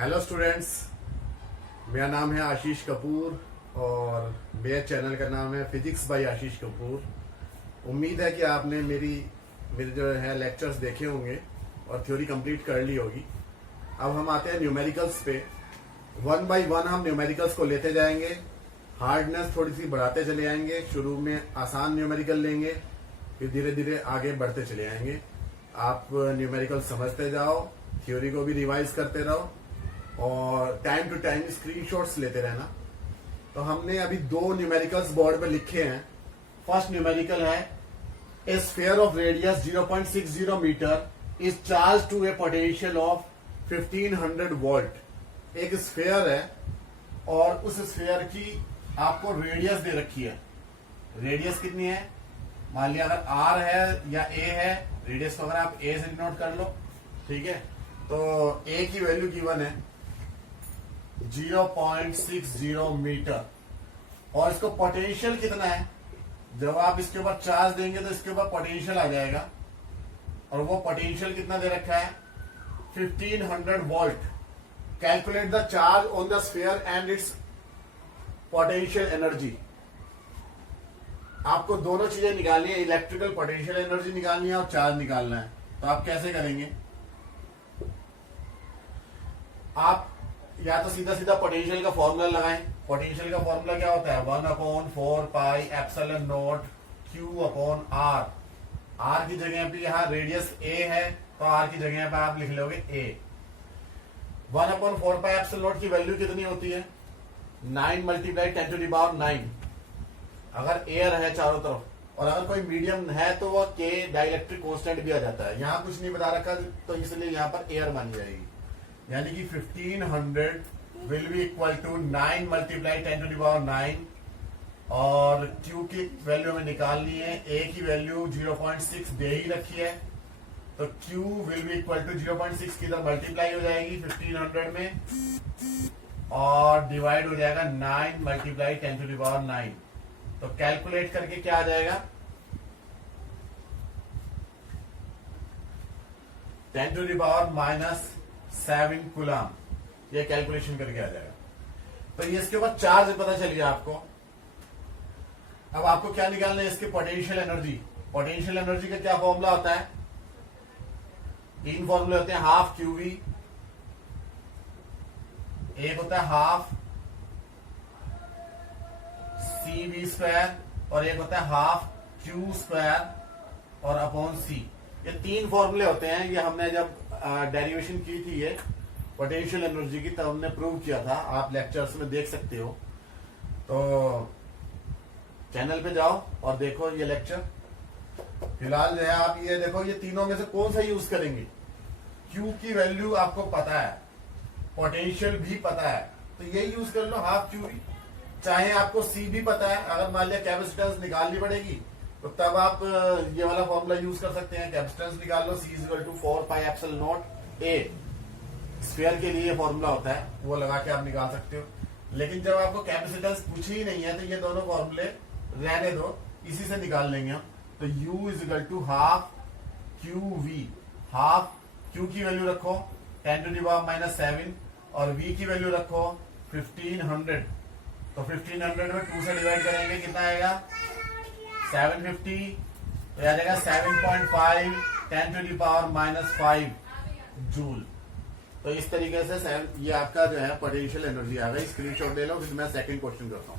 Hello students, मेरा नाम है आशीष कपूर और मेरे चैनल का नाम है फिजिक्स बाय आशीष कपूर। उम्मीद है कि आपने मेरे जो है लेक्चर्स देखे होंगे और थ्योरी कंप्लीट कर ली होगी। अब हम आते हैं न्यूमेरिकल्स पे। वन बाय वन हम न्यूमेरिकल्स को लेते जाएंगे, हार्डनेस थोड़ी सी बढ़ाते चले जाएंगे। शुरू में आसान न्यूमेरिकल लेंगे, फिर धीरे धीरे आगे बढ़ते चले जाएंगे। आप न्यूमेरिकल समझते जाओ, थ्योरी को भी रिवाइज करते रहो और टाइम टू टाइम स्क्रीनशॉट्स लेते रहना। तो हमने अभी दो न्यूमेरिकल्स बोर्ड पे लिखे हैं। फर्स्ट न्यूमेरिकल है a sphere of radius 0.60 metre is charge to a potential of 1500 volt. एक स्फीयर है और उस स्फीयर की आपको रेडियस दे रखी है। रेडियस कितनी है? मान लिया अगर आर है या ए है, रेडियस को अगर आप ए से नोट कर लो, ठीक है। तो ए की वैल्यू गिवन है 0.60 मीटर और इसको पोटेंशियल कितना है? जब आप इसके ऊपर चार्ज देंगे तो इसके ऊपर पोटेंशियल आ जाएगा और वो पोटेंशियल कितना दे रखा है? 1500 volt. Calculate the charge on the sphere and it's potential energy. आपको दोनों चीजें निकालनी है, इलेक्ट्रिकल पोटेंशियल एनर्जी निकालनी है और चार्ज निकालना है। तो आप कैसे करेंगे? आप या तो सीधा सीधा पोटेंशियल का फॉर्मूला लगाएं। पोटेंशियल का फॉर्मूला क्या होता है? 1/4 pi epsilon not Q upon R। R की जगह पे यहाँ रेडियस A है तो R की जगह पे आप लिख लोगे A। 1/4 पाई एप्सिलॉन नॉट की वैल्यू कितनी होती है? 9 × 10⁹ अगर एयर है चारों तरफ और अगर कोई मीडियम है तो वह K डाइलेक्ट्रिक कांस्टेंट भी आ जाता है। यहाँ कुछ नहीं बता रखा तो इसलिए यहाँ पर एयर मानी जाएगी। यानी कि 1500 विल बी इक्वल टू 9 × 10⁹ और Q की वैल्यू हमें निकालनी है। A की वैल्यू 0.6 दे ही रखी है तो Q will be equal to 0.6 की तरह मल्टीप्लाई हो जाएगी 1500 में और डिवाइड हो जाएगा 9 × 10⁹। तो कैलकुलेट करके क्या आ जाएगा? 10⁻⁻7 कूलम। ये कैलकुलेशन करके आ जाएगा। तो ये इसके ऊपर चार्ज पता चल गया आपको। अब आपको क्या निकालना है? इसके पोटेंशियल एनर्जी। पोटेंशियल एनर्जी का क्या फॉर्मूला होता है? तीन फॉर्मूले होते हैं। हाफ QV, एक होता है हाफ CV² और एक होता है हाफ Q² और अपॉन C। ये तीन फॉर्मूले होते हैं। ये हमने जब डेरिवेशन की थी ये पोटेंशियल एनर्जी की, तब हमने प्रूव किया था। आप लेक्चर्स में देख सकते हो। तो चैनल पे जाओ और देखो ये लेक्चर। फिलहाल जो है आप ये देखो, ये तीनों में से कौन सा यूज करेंगे? Q की वैल्यू आपको पता है, पोटेंशियल भी पता है, तो ये यूज कर लो हाफ QV। चाहे आपको C भी पता है, अगर मान लिया कैपेसिटेंस निकालनी पड़ेगी तो तब आप ये वाला फॉर्मूला यूज कर सकते हैं। कैपेसिटेंस निकाल लो, C = 4 pi epsilon not A। Sphere के लिए फॉर्मूला होता है, वो लगा के आप निकाल सकते हो। लेकिन जब आपको कैपेसिटेंस पूछी ही नहीं है तो ये दोनों फॉर्मूले रहने दो, इसी से निकाल लेंगे हम। तो U = half QV। Half Q की वैल्यू रखो 10⁻⁻7 और V की वैल्यू रखो 1500। तो 1500 में 2 से डिवाइड करेंगे, कितना आएगा? 750। तो आ जाएगा 7.5 10⁻⁻5 जूल। तो इस तरीके से ये आपका जो है पोटेंशियल एनर्जी आ गई। स्क्रीनशॉट ले लो, फिर मैं सेकंड क्वेश्चन करता हूं।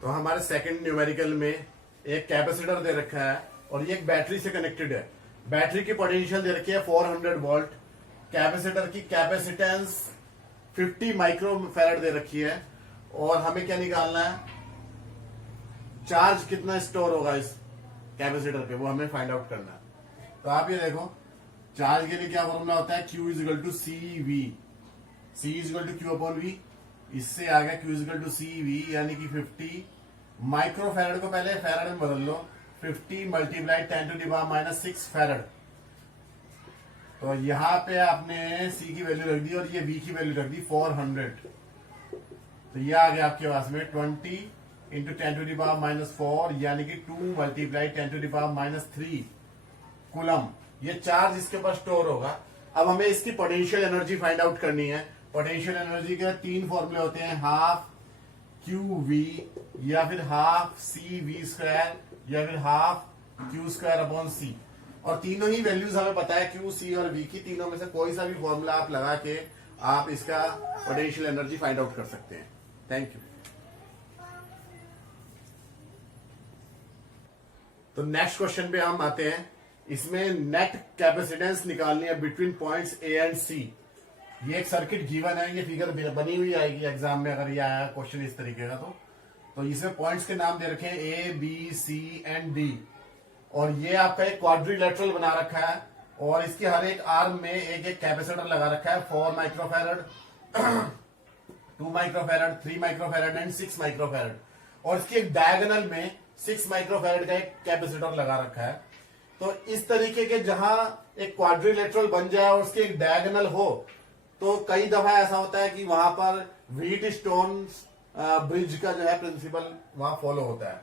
तो हमारे सेकंड न्यूमेरिकल में एक कैपेसिटर दे रखा है और ये एक बैटरी से कनेक्टेड है। बैटरी की पोटेंशियल दे रखी है 400 वोल्ट। कैपेसिटर की कैपेसिटेंस 50 माइक्रोफैराड दे रखी है और हमें क्या निकालना है? चार्ज कितना स्टोर होगा इस कैपेसिटर पे, वो हमें फाइंड आउट करना है। तो आप ये देखो, चार्ज के लिए क्या फॉर्मूला होता है? Q = CV। C = Q/V। इससे आ गया Q = CV, यानी कि 50 माइक्रोफैराड को पहले फैराड में बदल लो। 50 × 10⁻⁻6 फैराड। तो यहां पे आपने C की वैल्यू रख दी और ये V की वैल्यू रख दी 400। तो ये आ गया आपके पास में 20 इंटू 10⁻⁻⁴ यानी कि 2 मल्टीप्लाई 10⁻⁻3 कूलम, ये चार्ज इसके ऊपर स्टोर होगा। अब हमें इसकी पोटेंशियल एनर्जी फाइंड आउट करनी है। पोटेंशियल एनर्जी के 3 फॉर्मूले होते हैं, हाफ QV या फिर हाफ CV² या फिर हाफ Q²/C, और तीनों ही वैल्यूज हमें पता है Q, C और V की। तीनों में से कोई सा भी फॉर्मूला आप लगा के आप इसका पोटेंशियल एनर्जी फाइंड आउट कर सकते हैं। Thank you. तो नेक्स्ट क्वेश्चन पे हम आते हैं। इसमें नेट कैपेसिटेंस निकालनी है between points A and C। ये एक सर्किट गिवन है, ये फिगर बनी हुई आएगी एग्जाम में अगर ये आया क्वेश्चन इस तरीके का। तो इसमें पॉइंट्स के नाम दे रखे हैं A, B, C and D, और ये आपका एक क्वाड्रिलेटरल बना रखा है, और इसके हर एक आर्म में एक एक कैपेसिटर लगा रखा है, 4 microfarad 2 microfarad 3 microfarad and 6 microfarad, और इसकी एक डायगोनल में 6 माइक्रोफैरड का एक कैपेसिटर लगा रखा है। तो इस तरीके के जहां एक क्वाड्रिलेटरल बन जाए और उसकी एक डायगोनल हो, तो कई दफा ऐसा होता है कि वहां पर व्हीटस्टोन ब्रिज का जो है प्रिंसिपल वहां फॉलो होता है।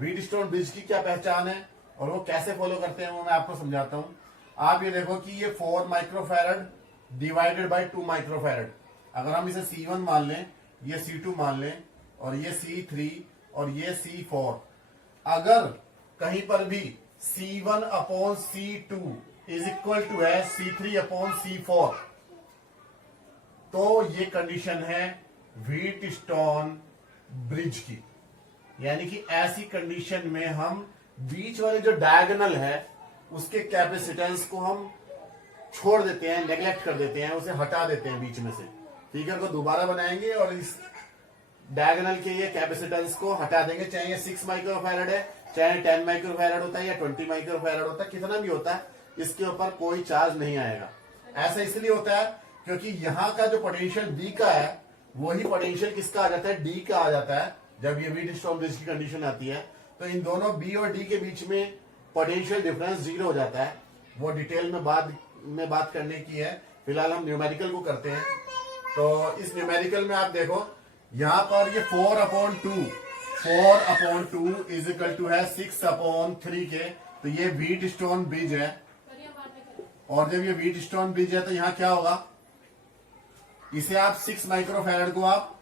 व्हीटस्टोन ब्रिज की क्या पहचान है और वो कैसे फॉलो करते हैं वो मैं आपको समझाता हूं। आप ये देखो कि ये 4 माइक्रोफैरड डिवाइडेड बाय 2 माइक्रोफैरड, अगर हम इसे C1 मान लें, ये C2 मान लें, और ये C3 और ये C4, अगर कहीं पर भी C1/C2 इज इक्वल टू है C3/C4, तो ये कंडीशन है व्हीटस्टोन ब्रिज की। यानी कि ऐसी कंडीशन में हम बीच वाले जो डायगोनल है उसके कैपेसिटेंस को हम छोड़ देते हैं, नेग्लेक्ट कर देते हैं, उसे हटा देते हैं बीच में से। फिगर को दोबारा बनाएंगे और इस डायगोनल के ये कैपेसिटेंस को हटा देंगे, चाहे ये 6 माइक्रोफैरड है, चाहे 10 माइक्रोफैरड होता है या 20 माइक्रोफैरड होता है, कितना भी होता है, इसके ऊपर कोई चार्ज नहीं आएगा। ऐसा इसलिए होता है क्योंकि यहां का जो पोटेंशियल B का है वही पोटेंशियल किसका आ जाता है, D का आ जाता है जब ये व्हीटस्टोन ब्रिज की कंडीशन आती है। तो इन दोनों B और D के बीच में पोटेंशियल डिफरेंस 0 हो जाता है। वो डिटेल में बात करने की है, फिलहाल हम न्यूमेरिकल को करते हैं। तो इस न्यूमेरिकल में आप देखो यहां पर ये 4/2 इज इक्वल टू है 6/3 के, तो ये व्हीटस्टोन ब्रिज है। और जब ये व्हीटस्टोन ब्रिज है तो यहां क्या होगा, इसे आप 6 माइक्रोफैरड को आप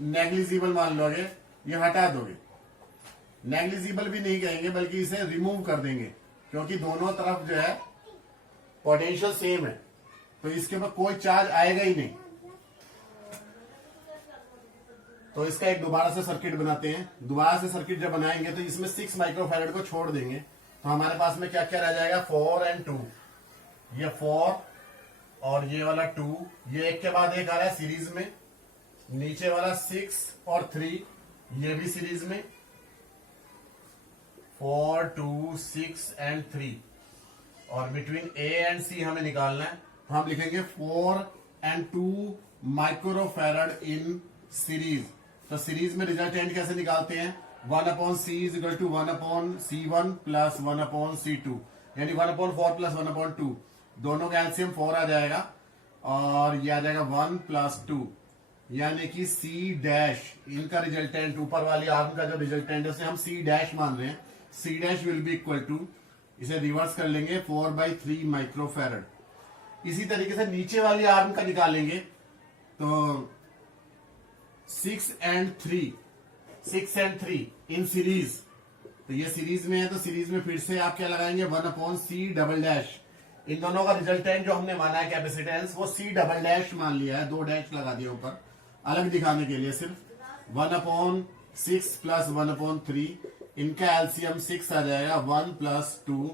नेग्लिजिबल मान लोगे, ये हटा दोगे। नेग्लिजिबल भी नहीं कहेंगे बल्कि इसे रिमूव कर देंगे, क्योंकि दोनों तरफ जो है पोटेंशियल सेम है, तो इसके ऊपर कोई चार्ज आएगा ही नहीं। तो इसका एक दोबारा से सर्किट बनाते हैं। दोबारा से सर्किट जब बनाएंगे तो इसमें 6 माइक्रोफैरड को छोड़ देंगे, तो हमारे पास में क्या क्या रह जाएगा, 4 और 2। ये 4 और ये वाला 2, ये एक के बाद एक आ रहा है सीरीज में। नीचे वाला 6 और 3, ये भी सीरीज में, 4, 2, 6 एंड 3। और बिटवीन A एंड C हमें निकालना है, तो हम लिखेंगे 4 and 2 माइक्रोफैरड इन सीरीज। तो सीरीज में रिजल्टेंट कैसे निकालते हैं, 1/C is equal to 1/C1 plus 1/C2, यानी 1/4 प्लस 1/2, दोनों का एलसीएम 4 आ जाएगा, और ये आ जाएगा 1 + 2, यानी कि C' इनका रिजल्टेंट, ऊपर वाली आर्म का जो रिजल्टेंट है उसे हम C' मान रहे हैं। C' will be equal to, इसे रिवर्स कर लेंगे, 4/3 माइक्रोफैरड। इसी तरीके से नीचे वाली आर्म का निकालेंगे, तो 6 and 3 इन सीरीज, तो ये सीरीज में है, तो सीरीज में फिर से आप क्या लगाएंगे, 1/C'। इन दोनों का रिजल्टेंट जो हमने माना है कैपेसिटेंस, वो C" मान लिया है, 2 डैश लगा दिया ऊपर अलग दिखाने के लिए सिर्फ। 1/6 प्लस 1/3, इनका एलसीएम 6 आ जाएगा, 1 + 2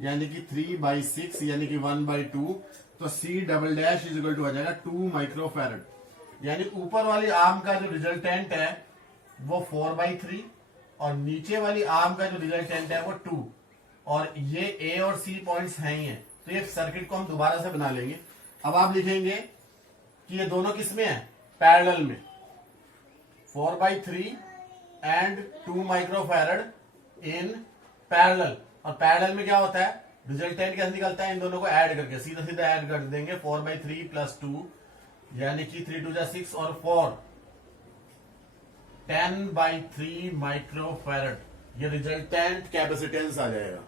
यानी कि 3/6 यानी कि 1/2, तो C" इज इक्वल टू आ जाएगा 2 माइक्रोफैरड। यानी ऊपर वाली आर्म का जो रिजल्टेंट है वो 4/3 और नीचे वाली आर्म का जो रिजल्टेंट है वो 2, और ये A और C पॉइंट्स हैं ही हैं। तो ये सर्किट को हम दोबारा से बना लेंगे। अब आप लिखेंगे कि ये दोनों किसमें है, पैरेलल में, 4/3 एंड 2 माइक्रोफैरड इन पैरेलल। और पैरेलल में क्या होता है, रिजल्टेंट कैसे निकलता है, इन दोनों को ऐड करके सीधा सीधा ऐड कर देंगे, 4/3 + 2 यानी कि 3 × 2 = 6 और 4 10/3 माइक्रोफैरड, ये रिजल्टेंट कैपेसिटेंस आ जाएगा।